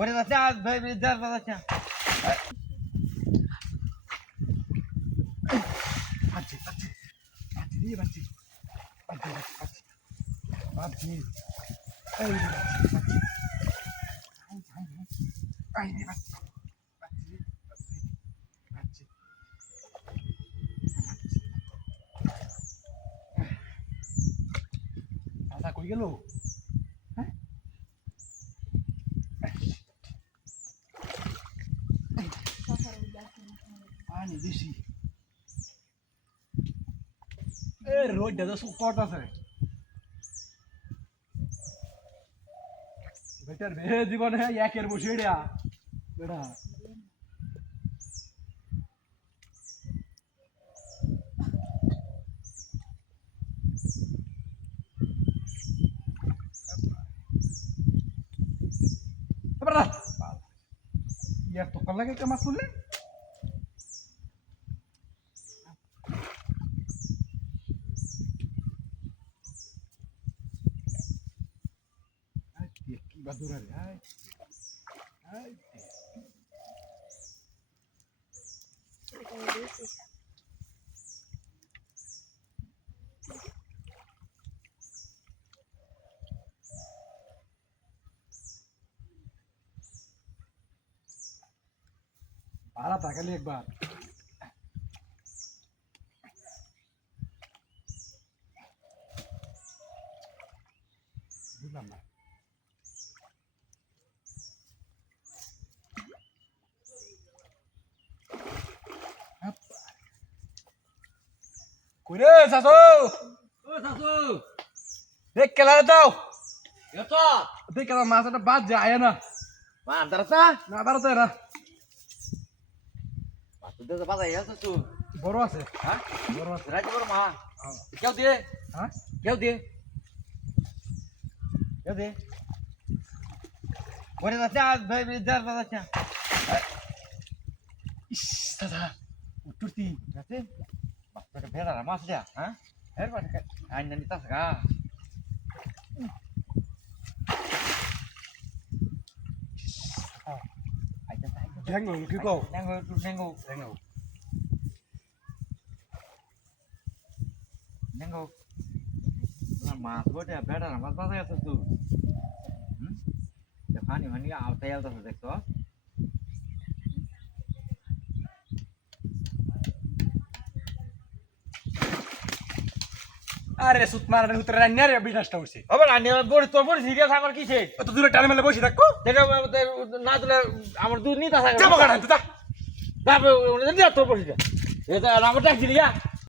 ওরে যাচ্ছে আজ ভাই যার যাচ্ছে বাচ্চি বাচ্চি বাচ্চি দিয়ে বাচ্চি বাচ্চি বাচ্চি বাচ্চি এই রে বাচ্চি আই রে বাচ্চি বাচ্চি বাচ্চি দাদা কই গেল হ্যাঁ পানি বেশি এ রোডটা তো সুকট আছে বেটার বে জীবনে একের বসে রেয়া বেটা বেটা ইয়ার তো কল লাগে মাছ তুললে কি বাদুরা রে আয় আয় পারা তাকালি একবার বুঝলাম না কইরে সাসু ও শাশু দেখ কেলারে দাও এত দেখ কেলা মাছটা বাদ যায় না মা আন্দারতা না বারো তো এরা তুই তো বাজাই গেছ তুই বড় আছে হ্যাঁ বড় আছে রাইতে বড় মা কেউ দে হ্যাঁ কেউ দে কেউ দে ওরে যাচ্ছে আজ ভাই যার যাচ্ছে ইস দাদা উঠুরতি যাচ্ছে বাচ্চাটা ভেড়া মাছ দেয়া হ্যাঁ এর বাচ্চা আইন জানি তাস গা ঢ্যাঙ্গো কি কও নেঙ্গো একটু নেঙ্গো ঢ্যাঙ্গো নেঙ্গো তোমার মাছ বটে ভেড়া মাছ বাজাই আছে তুই হুম ফানি ফানি আওতাই আওতাছে দেখছো আরে সুত মারার ভিতরে রান্না রে বিনাশটা উঠছে আবার আনি বড় তোর বড় সিরিয়াস আমার কিসে অত দূরে টানে মেলে বসে থাকো যেটা না তুলে আমার দুধ নিতে থাকে যাবো কাটা যা তারপরে তোর বড় এটা আমার ট্যাক্সি লিয়া